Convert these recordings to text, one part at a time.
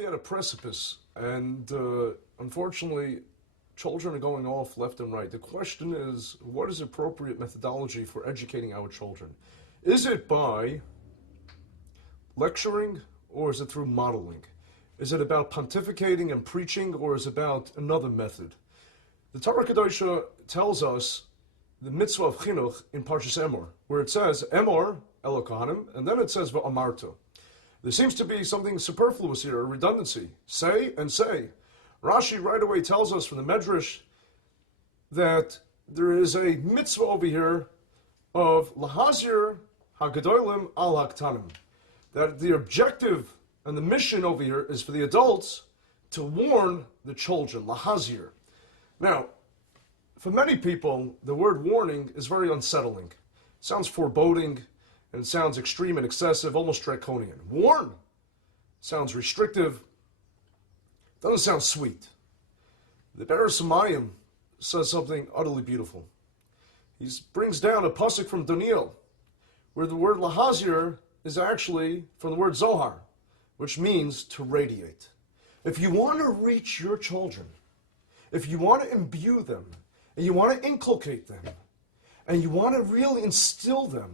probably at a precipice, and unfortunately, children are going off left and right. The question is, what is appropriate methodology for educating our children? Is it by lecturing, or is it through modeling? Is it about pontificating and preaching, or is it about another method? The Torah Kedosha tells us the mitzvah of chinuch in Parshas Emor, where it says, Emor, Elo Kohanim, and then it says, V'amarta. There seems to be something superfluous here, a redundancy. Say and say. Rashi right away tells us from the Medrash that there is a mitzvah over here of lahazir hagadolim al haktanim. That the objective and the mission over here is for the adults to warn the children, lahazir. Now, for many people, the word warning is very unsettling. It sounds foreboding, and it sounds extreme and excessive, almost draconian. Warn sounds restrictive, doesn't sound sweet. The Be'er Samayim says something utterly beautiful. He brings down a pasuk from Daniel, where the word lahazir is actually from the word Zohar, which means to radiate. If you want to reach your children, if you want to imbue them, and you want to inculcate them, and you want to really instill them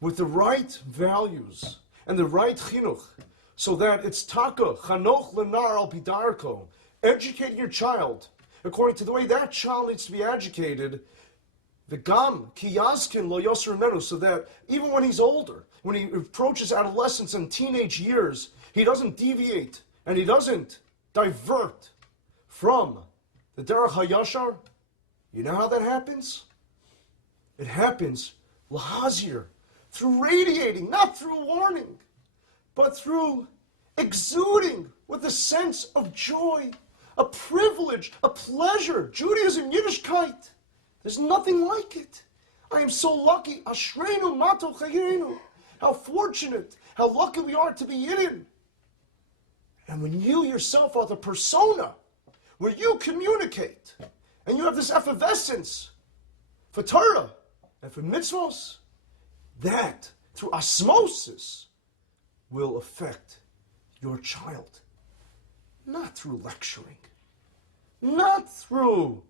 with the right values and the right chinuch, so that it's taka, chanoch lenar al pidarko, educating your child according to the way that child needs to be educated, the gam ki yazkin lo yoser menu, so that even when he's older, when he approaches adolescence and teenage years, he doesn't deviate and he doesn't divert from the derech hayashar. You know how that happens? It happens lahazir, through radiating, not through warning, but through exuding with a sense of joy, a privilege, a pleasure. Judaism, Yiddishkeit, there's nothing like it. I am so lucky. Ashreinu mato chayinu. How fortunate, how lucky we are to be Yidden. And when you yourself are the persona, where you communicate, and you have this effervescence for Torah and for mitzvos, that, through osmosis, will affect your child. Not through lecturing, not through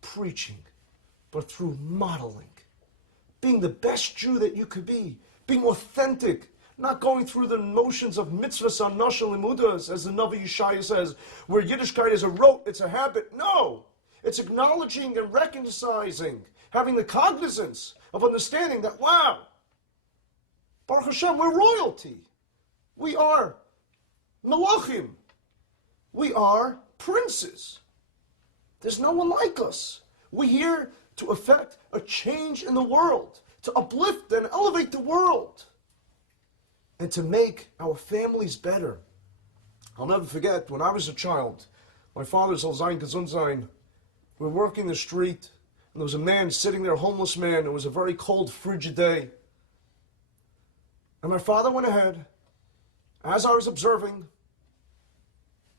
preaching, but through modeling. Being the best Jew that you could be, being authentic, not going through the motions of mitzvahs on nashal limudas, as the Navi Yeshaya says, where Yiddishkeit is a rote, it's a habit. No! It's acknowledging and recognizing, having the cognizance of understanding that, wow, Baruch Hashem, we're royalty. We are Melachim. We are princes. There's no one like us. We're here to effect a change in the world, to uplift and elevate the world, and to make our families better. I'll never forget, when I was a child, my father, Zal Zayin Gesund Zayin, we were working the street, and there was a man sitting there, a homeless man. It was a very cold, frigid day. And my father went ahead, as I was observing,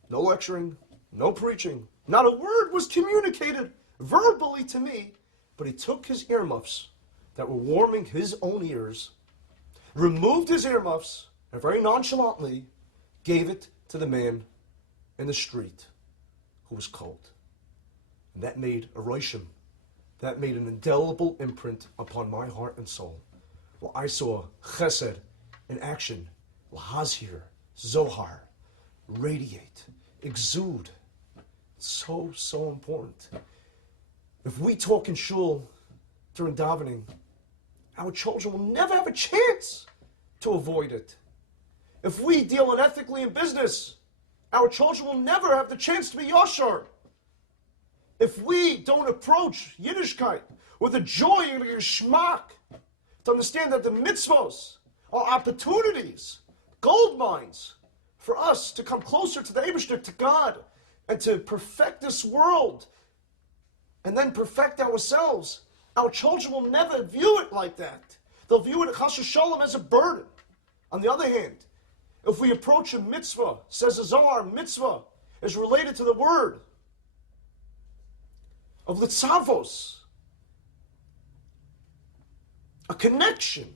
no lecturing, no preaching, not a word was communicated verbally to me, but he took his earmuffs that were warming his own ears, removed his earmuffs, and very nonchalantly gave it to the man in the street who was cold. And that made a roishim, that made an indelible imprint upon my heart and soul. Well, I saw chesed in action, lahazir, zohar, radiate, exude. It's so, so important. If we talk in shul during davening, our children will never have a chance to avoid it. If we deal unethically in business, our children will never have the chance to be yashar. If we don't approach Yiddishkeit with a joy and a geschmack, to understand that the mitzvos are opportunities, gold mines, for us to come closer to the Eibishter, to God, and to perfect this world, and then perfect ourselves, our children will never view it like that. They'll view it, chas v'shalom, as a burden. On the other hand, if we approach a mitzvah, says the Zohar, mitzvah is related to the word of litzavos, a connection.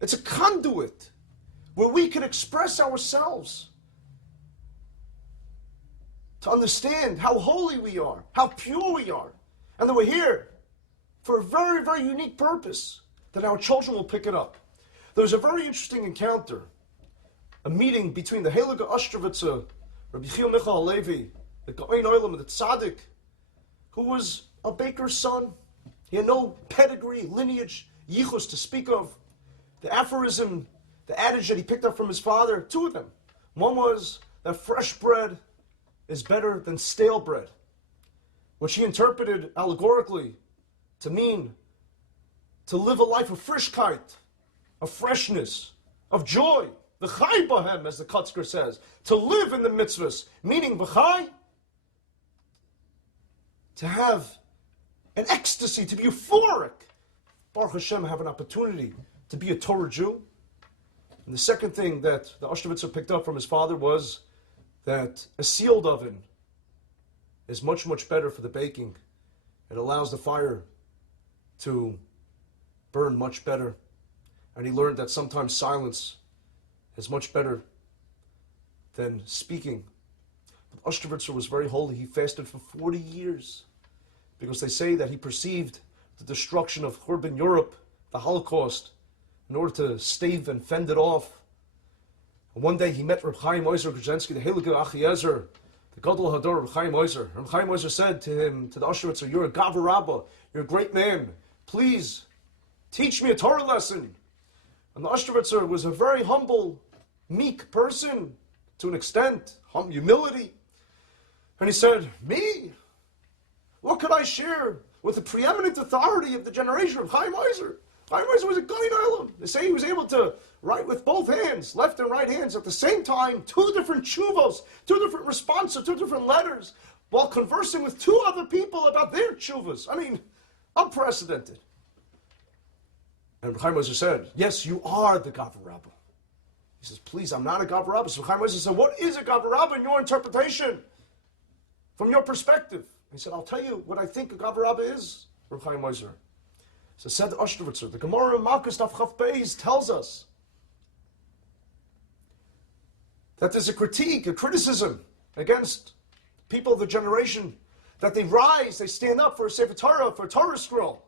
It's a conduit where we can express ourselves to understand how holy we are, how pure we are, and that we're here for a very, very unique purpose, that our children will pick it up. There was a very interesting encounter, a meeting between the Heilige Ashtervitzer, Rabbi Chiel Michael Levi, the Gaon Olam, the Tzaddik, who was a baker's son. He had no pedigree, lineage, yichus to speak of. The aphorism, the adage that he picked up from his father, two of them. One was that fresh bread is better than stale bread, which he interpreted allegorically to mean to live a life of frischkeit, of freshness, of joy, the chai bahem, as the Kutzker says, to live in the mitzvahs, meaning b'chai, to have an ecstasy, to be euphoric. Baruch Hashem, have an opportunity to be a Torah Jew. And the second thing that the Ashtervitzer picked up from his father was that a sealed oven is much, much better for the baking. It allows the fire to burn much better. And he learned that sometimes silence is much better than speaking. But Ashtervitzer was very holy. He fasted for 40 years because they say that he perceived the destruction of Churban Europe, the Holocaust, in order to stave and fend it off. And one day he met Reb Chaim Oizer Grzensky, the Heilige Achiezer, the Gadol Hador Reb Chaim Oizer. Reb Chaim Oizer said to him, to the Ashtervitzer, "You're a Gavar Rabbah, you're a great man. Please, teach me a Torah lesson." And the Ashtervitzer was a very humble, meek person, to an extent, humility. And he said, "Me? What could I share with the preeminent authority of the generation of Chaim Oizer?" Chaim Oizer was a Gaon Olam. They say he was able to write with both hands, left and right hands, at the same time, two different tshuvos, two different responses, two different letters, while conversing with two other people about their tshuvos. I mean, unprecedented. And Chaim Oizer said, "Yes, you are the Gavar Rabbah." He says, "Please, I'm not a Gavar Rabbah." So Chaim Oizer said, "What is a Gavar Rabbah in your interpretation, from your perspective?" He said, "I'll tell you what I think a Gavar Rabbah is, Reb Chaim Oizer." So said Ashtervitzer, the Gemara in Malkus Daf Chaf Beis tells us that there's a critique, a criticism against people of the generation, that they rise, they stand up for a Sefer Torah, for a Torah scroll,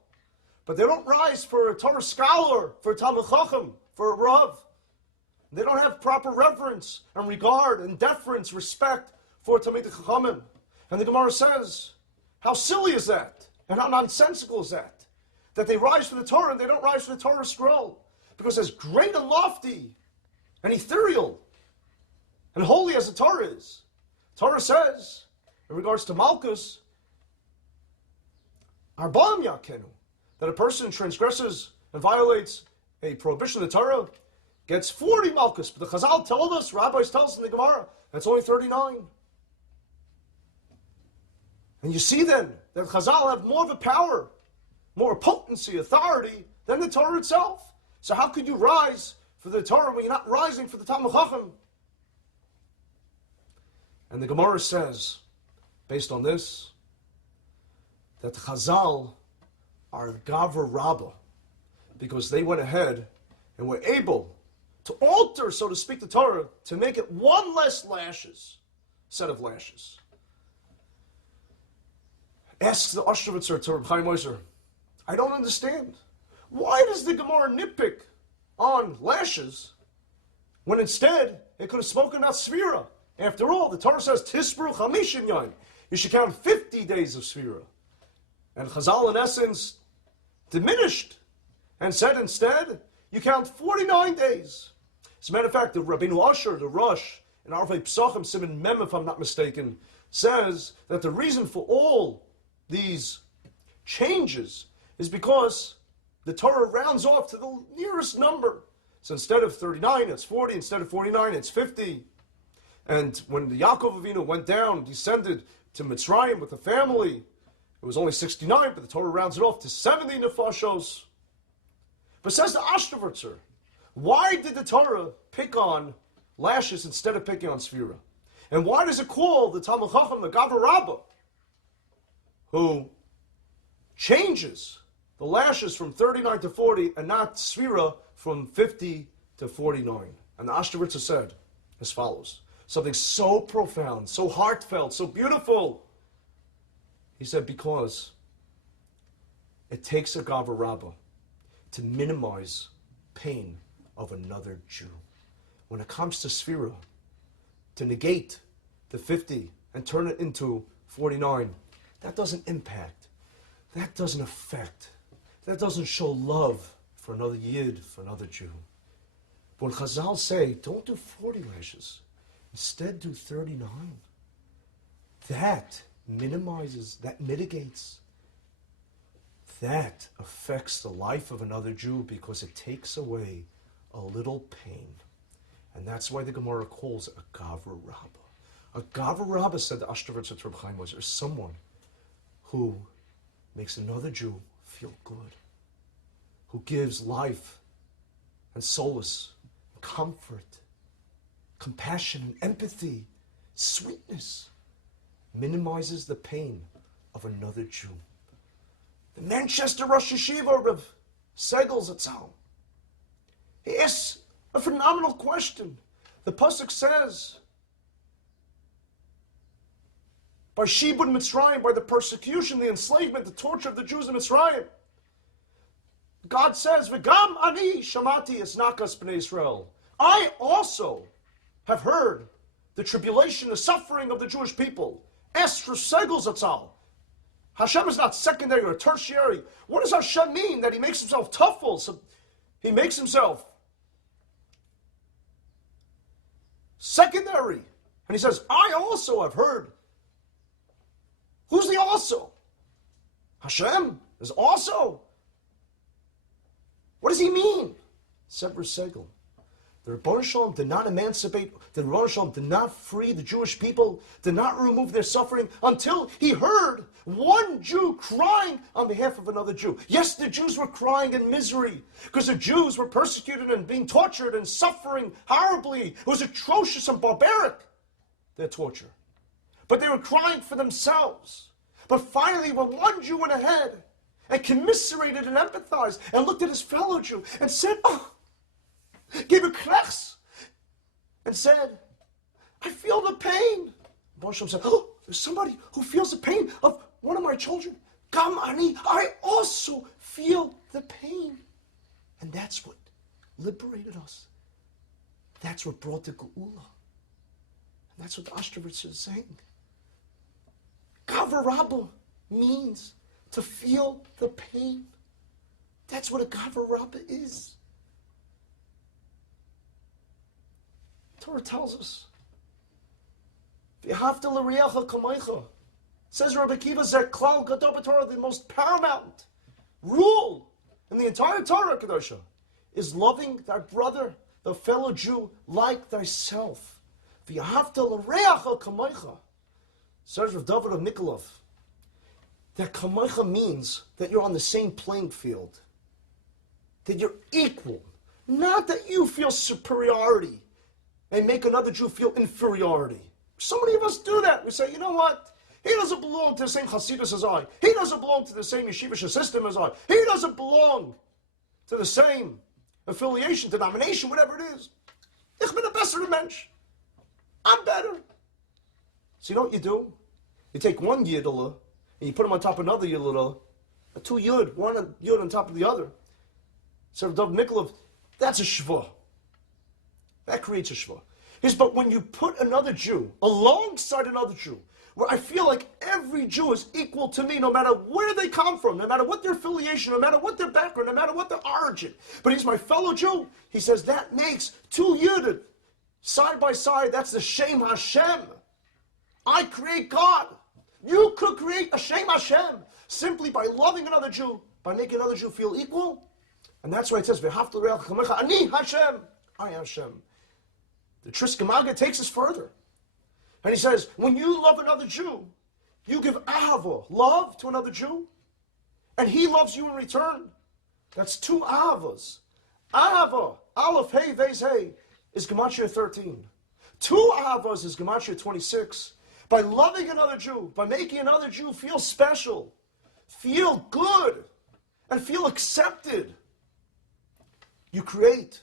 but they don't rise for a Torah scholar, for a Talmud Chacham, for a Rav. They don't have proper reverence and regard and deference, respect for Talmidei Chachamim. And the Gemara says, how silly is that? And how nonsensical is that? That they rise for the Torah and they don't rise for the Torah scroll. Because as great and lofty and ethereal and holy as the Torah is, Torah says, in regards to Malkus, Arba'am Yakenu, that a person transgresses and violates a prohibition of the Torah, gets 40 Malkus. But the Chazal told us, rabbis tell us in the Gemara, that's only 39. And you see then that Chazal have more of a power, more potency, authority than the Torah itself. So how could you rise for the Torah when you're not rising for the Talmud Chacham? And the Gemara says, based on this, that Chazal are Gavar Rabbah because they went ahead and were able to alter, so to speak, the Torah to make it one less set of lashes. Asks the Ashtervitzer to Reb Chaim Oizer, I don't understand. Why does the Gemara nitpick on lashes when instead it could have spoken about Sfira? After all, the Torah says, Tisbru Chamishin Yom. You should count 50 days of Sfira. And Chazal, in essence, diminished and said instead, you count 49 days. As a matter of fact, the Rabbeinu Asher, the Rosh, in Arvei Psachim, Siman Mem, if I'm not mistaken, says that the reason for all these changes is because the Torah rounds off to the nearest number. So instead of 39, it's 40. Instead of 49, it's 50. And when the Yaakov Avinu went down, descended to Mitzrayim with the family, it was only 69, but the Torah rounds it off to 70 nefashos. But says the Ashtervitzer, why did the Torah pick on lashes instead of picking on Sfira? And why does it call the Talmud Chacham the Gavar Rabbah, who changes the lashes from 39 to 40 and not Sfira from 50 to 49? And the Ashtervitzer said as follows, Something so profound, so heartfelt, so beautiful. He said, because it takes a gavur rabbah to minimize pain of another Jew. When it comes to Sphira, to negate the 50 and turn it into 49, that doesn't impact, that doesn't affect, that doesn't show love for another Yid, for another Jew. But when Chazal say, don't do 40 lashes, instead do 39, that minimizes, that mitigates, that affects the life of another Jew because it takes away a little pain. And that's why the Gemara calls it a gavur rabbah. A gavur rabbah, said the Ashtavartz of Reb Chaim was, is someone who makes another Jew feel good, who gives life and solace, comfort, compassion and empathy, sweetness, minimizes the pain of another Jew. The Manchester Rosh Yeshiva, Rav Segel Zatzal, he asks a phenomenal question. The pasuk says, by Shibud Mitzrayim, by the persecution, the enslavement, the torture of the Jews in Mitzrayim, God says, "V'gam ani shamati esnakas b'nei Israel." I also have heard the tribulation, the suffering of the Jewish people. Esther Segel Zatzal. Hashem is not secondary or tertiary. What does Hashem mean? That He makes Himself tuffle? So He makes Himself secondary. And He says, I also have heard. Who's the also? Hashem is also. What does He mean? Sever Segel. The Rebbeinu Shalom did not emancipate, the Rebbeinu Shalom did not free the Jewish people, did not remove their suffering until He heard one Jew crying on behalf of another Jew. Yes, the Jews were crying in misery because the Jews were persecuted and being tortured and suffering horribly. It was atrocious and barbaric, their torture. But they were crying for themselves. But finally, when one Jew went ahead and commiserated and empathized and looked at his fellow Jew and said, gave a klechs and said, I feel the pain. Hashem said, there's somebody who feels the pain of one of my children. Gam ani, I also feel the pain. And that's what liberated us. That's what brought the Geula. And that's what the Ashtavartz is saying. Gavur rabbah means to feel the pain. That's what a gavur rabbah is. Torah tells us, "V'ahavta l'reacha kamaycha." Says Rabbi Akiva, "Zeklal gadol b'Torah," the most paramount rule in the entire Torah Kedosha is loving thy brother, the fellow Jew, like thyself. V'ahavta l'reacha kamaycha. Says Rav David of Nikolov, that kamaycha means that you're on the same playing field, that you're equal, not that you feel superiority and make another Jew feel inferiority. So many of us do that. We say, you know what? He doesn't belong to the same Hasidus as I. He doesn't belong to the same yeshivish system as I. He doesn't belong to the same affiliation, denomination, whatever it is. Ich bin a besser Mensch. I'm better. So you know what you do? You take one Yidlah and you put him on top of another Yidlah, a two Yud, one Yud on top of the other. So Dov Nikolov, that's a shva. That creates a shva. But when you put another Jew alongside another Jew, where I feel like every Jew is equal to me, no matter where they come from, no matter what their affiliation, no matter what their background, no matter what their origin, but he's my fellow Jew, he says that makes two Yud side by side. That's the Shem Hashem. I create God. You could create a Shem Hashem simply by loving another Jew, by making another Jew feel equal. And that's why it says, "V'ahavta l'reacha kamecha," Ani Hashem. I am Hashem. The Triska Maga takes us further. And he says, when you love another Jew, you give ahava, love to another Jew, and he loves you in return. That's two ahavas. Ahava, Aleph, Hey, Vez, Hey, is Gematria 13. Two ahavas is Gematria 26. By loving another Jew, by making another Jew feel special, feel good, and feel accepted, you create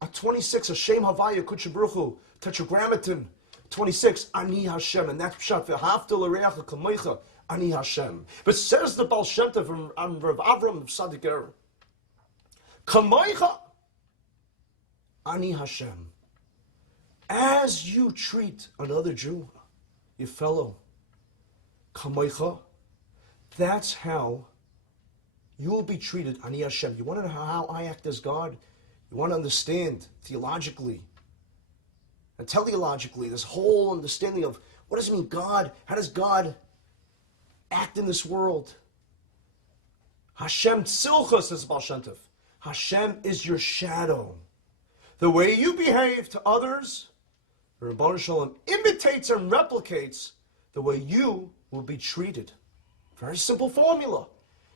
At 26, Hashem Havaya Kutshabruchu, Tetragrammaton. 26, Ani Hashem, and that's Pshat, V'hafta l'reacha kamoicha, Ani Hashem. But says the Baal Shem Tov from Rav Avram of Sadik Er, Kamoicha, Ani Hashem. As you treat another Jew, your fellow, Kamoicha, that's how you will be treated, Ani Hashem. You want to know how I act as God? You want to understand theologically and teleologically this whole understanding of what does it mean God? How does God act in this world? Hashem tzilcha, says Baal Shem Tov. Hashem is your shadow. The way you behave to others, the Rebbeinu Shalom imitates and replicates the way you will be treated. Very simple formula.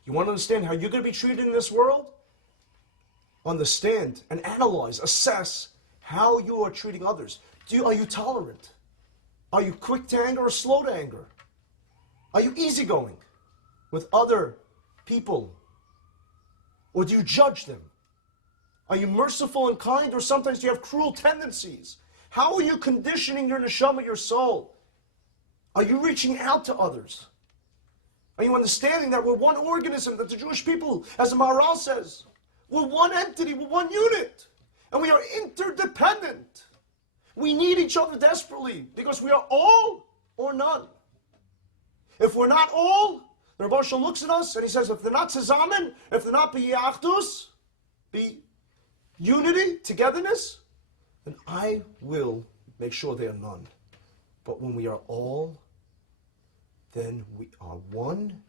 You want to understand how you're going to be treated in this world? Understand and analyze, assess how you are treating others. Are you tolerant? Are you quick to anger or slow to anger? Are you easygoing with other people? Or do you judge them? Are you merciful and kind, or sometimes do you have cruel tendencies? How are you conditioning your neshama, your soul? Are you reaching out to others? Are you understanding that we're one organism, that the Jewish people, as the Maharal says, we're one entity, we're one unit, and we are interdependent. We need each other desperately because we are all or none. If we're not all, the Rebbe Shalom looks at us and he says, if they're not zusammen, if they're not b'yachdus, be unity, togetherness, then I will make sure they are none. But when we are all, then we are one,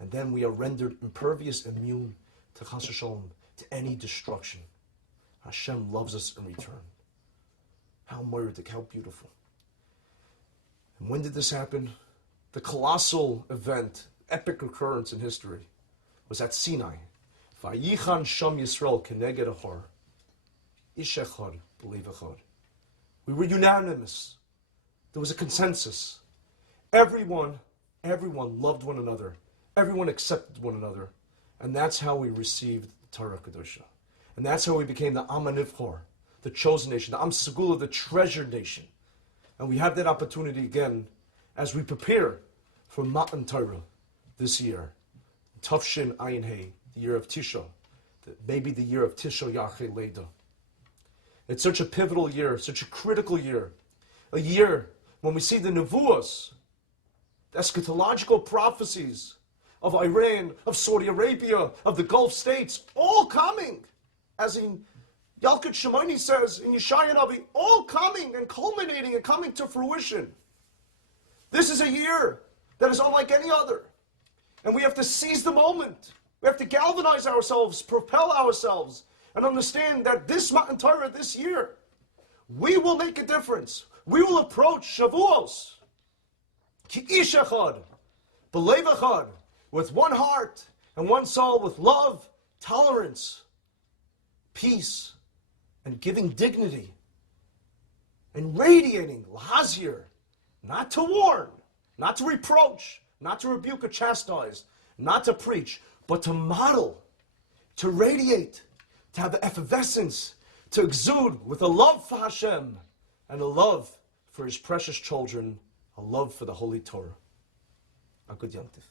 and then we are rendered impervious, immune to Chas v'Shalom, to any destruction. Hashem loves us in return. How meritic, how beautiful. And when did this happen? The colossal event, epic occurrence in history, was at Sinai. Vayichan Sham Yisrael keneged Ahar. Ish echad, believe echad. We were unanimous. There was a consensus. Everyone loved one another. Everyone accepted one another. And that's how we received the Torah Kedosha. And that's how we became the Am HaNivchor, the chosen nation, the Am Segula, the treasured nation. And we have that opportunity again as we prepare for Matan Torah this year. Tafshin Ayin Hey, the year of Tisha, maybe the year of Tisha Yachei Leida. It's such a pivotal year, such a critical year. A year when we see the Nevuos, the eschatological prophecies of Iran, of Saudi Arabia, of the Gulf states, all coming. As in Yalkut Shimoni says, in Yeshaya Navi, all coming and culminating and coming to fruition. This is a year that is unlike any other. And we have to seize the moment. We have to galvanize ourselves, propel ourselves, and understand that this Matan Torah this year, we will make a difference. We will approach Shavous, Ki ish echad, b'lev echad, with one heart and one soul, with love, tolerance, peace, and giving dignity, and radiating lahazir, not to warn, not to reproach, not to rebuke or chastise, not to preach, but to model, to radiate, to have effervescence, to exude with a love for Hashem and a love for His precious children, a love for the Holy Torah. A good Yom Tov.